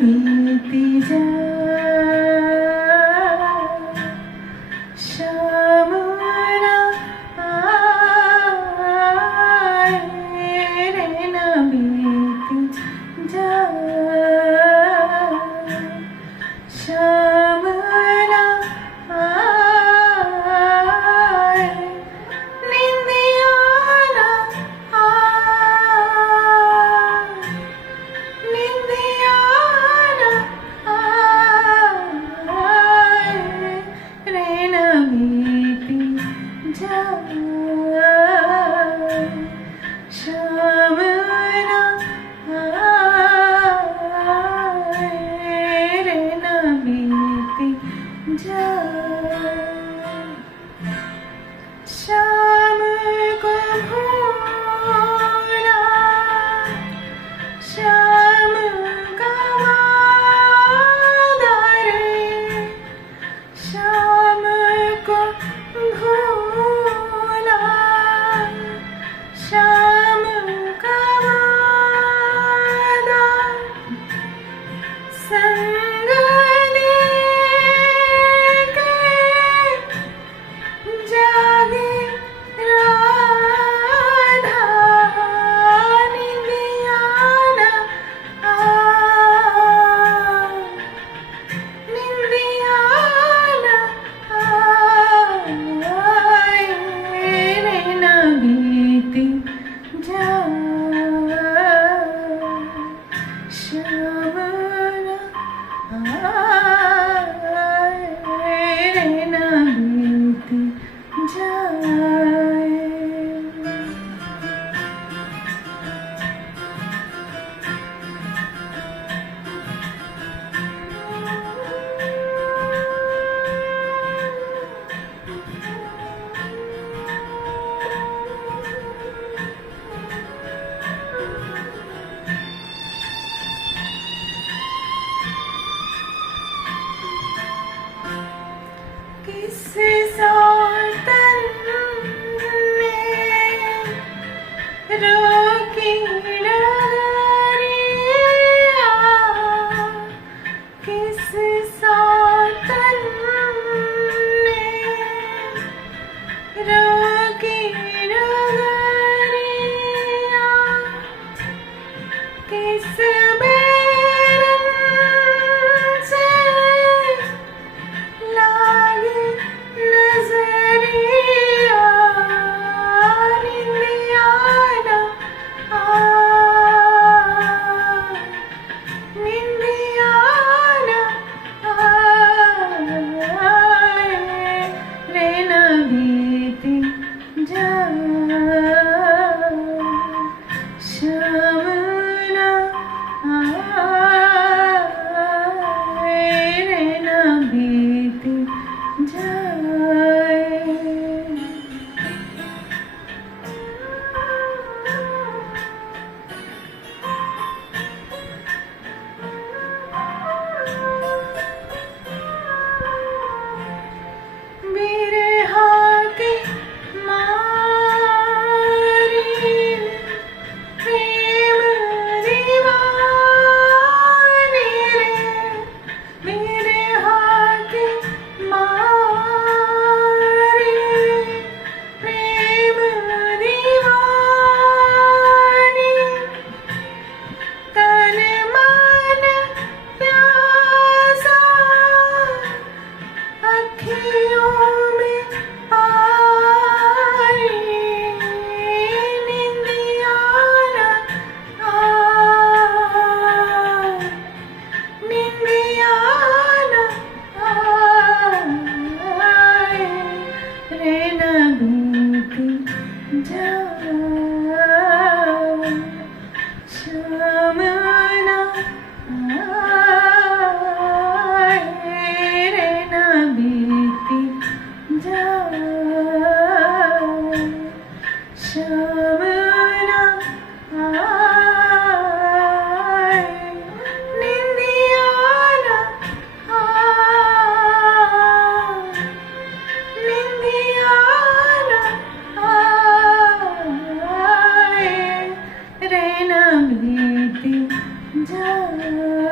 बीती जाए, शाम ना आए रे न बीती जाए, शाम ना आए निंदिया ना आए, निंदिया ना आए रे न बीती जाए, शाम ना आए रे न बीती जाए, शाम को भूला शाम का वादा रे, शाम को भूला शाम का वादा, संग लेके जागे राधा, निंदिया ना आए, निंदिया ना आए रे न बीती जाए, शाम ना आए रे न बीती जाए। किस सातन ने रोकी डगरिया, किस सातन ने रोकी डगरिया, किस बेरन से लागे नजरिया, निंदिया ना आए, निंदिया ना आए रे न बीती जाए, शाम ना आए रे न बीती जाए। बिरहा की मारी प्रेम दीवानी रे, बिरहा की मारी प्रेम दीवानी, तन मन प्यासा अखियों में आई, निंदिया ना आए, निंदिया ना आए रे न बीती जाए, शाम ना आए रे न बीती जाए, शाम ना आए, निंदिया ना आए, निंदिया ना आए रे न बीती जाए।